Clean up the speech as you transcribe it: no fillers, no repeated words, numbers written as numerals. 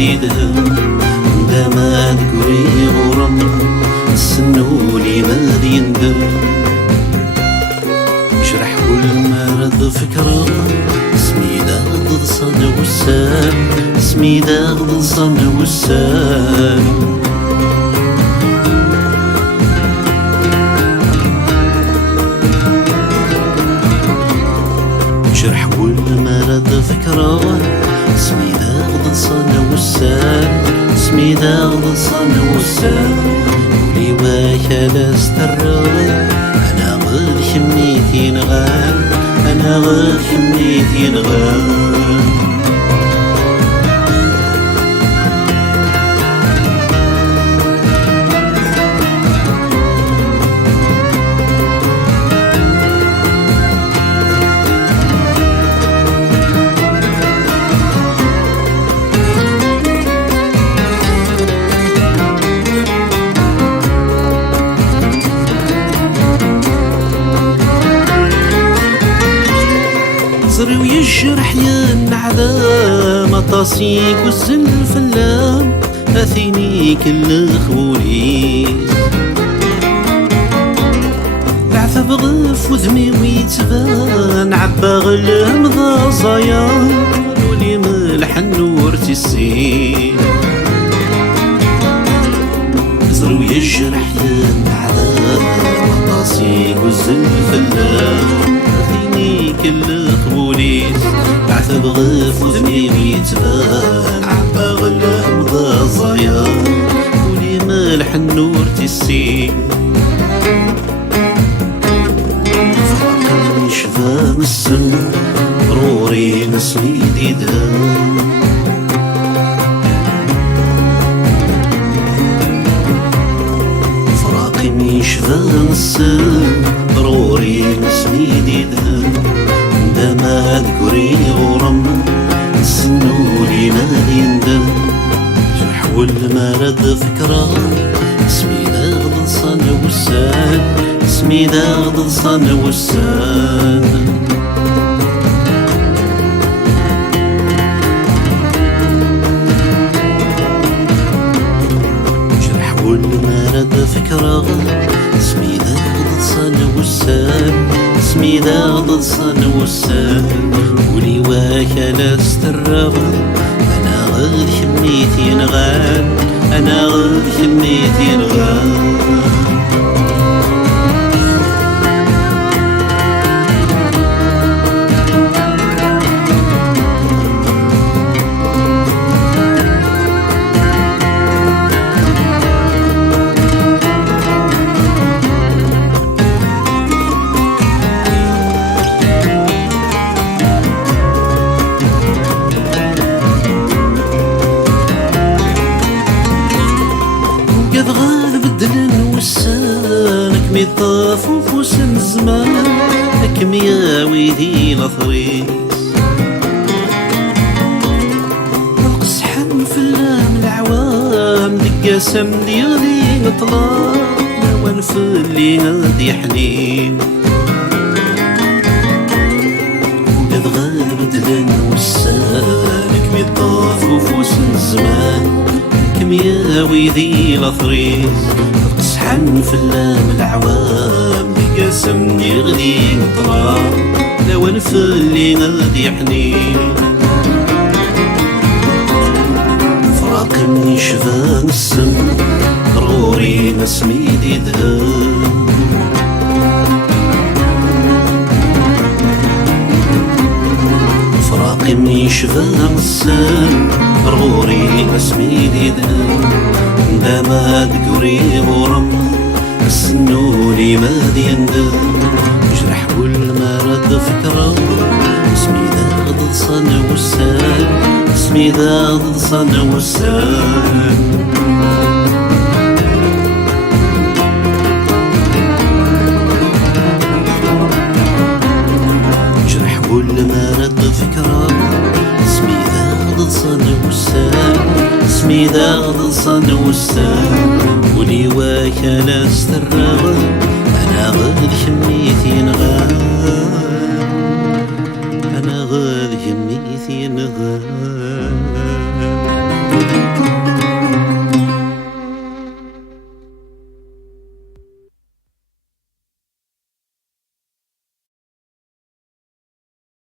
سميديدها دما ذكري غرم السنولي ما يندم يجرح كل مرض فكرة سميدة غضصان وسام سميدة غضصان وسام جرح والمرض فكرة سميدة غضصان وسام سميدة غضصان وسام ولي واكا استرى أنا غير حميتي نغال أنا غير حميتي نغال زري ويجرح يا النعذاب مطاسيك والزلف اللام أثيني كل خولي العذاب غف وذمي ويتبان عبا الهمضة زيان ولي ملح النور تسين زري ويجرح يا النعذاب مطاسيك والزلف اللام كل خبوليس بعث بغف وذمي ويتبان عبا غلام ذا زيان ولي ملح النور تسين فاقل شفا السم روري نسمي ديدا فراقي شفا السم روري نسمي ديدا دما ذكري غرم السنولي ما يندم جرح والمرض فكرة سميدة غضصان وسان سميدة غضصان وسان جرح والمرض فكرة سميدة غضصان وسان سميدة غضصان وسان ولي واكا لا استرغ أنا غير حميتي نغال أنا غير حميتي نغال ميطاف وفوس الزمان حكم يا ويدي لطريس القصحن في اللام العوام دقا سمدي غلي نطلع ونف اللي هادي حنين وقد غاب دلن والسالك ميطاف وفوس الزمان حكم يا ويدي لطريس القصحن في اللام العوام دقا سمدي غلي نطلع ونف اللي هادي حنين فراقي شفا السم روري نسمي ديدها فراقي شفا السم روري نسمي ديدها دما ذكري غرم السنولي ما يندم يجرح والمرض فكرة سميدة غضصان وسان سميدة غضصان وسان جرح والمرض فكرة سميدة غضصان وسان سميدة غضصان وسان ولي واكا لا استرغ أنا غير حميتي نغال أنا غير حميتي نغال العين